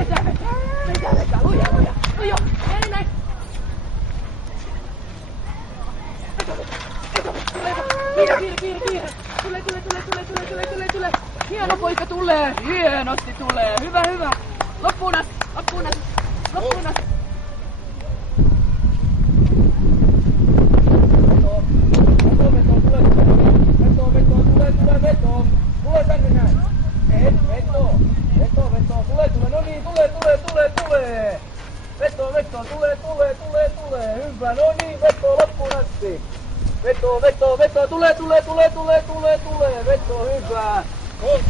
Vetää, luja, näin. Kiire. Tule. Hieno poika tulee, hienosti tulee. Hyvä. Loppuun asti. Veto. Tule tänne näin. Veto. Tule. No niin, tule. Veto. Tule. Hyvä. No niin, veto loppuun asti. Veto. Tule. Veto, hyvä. Oh.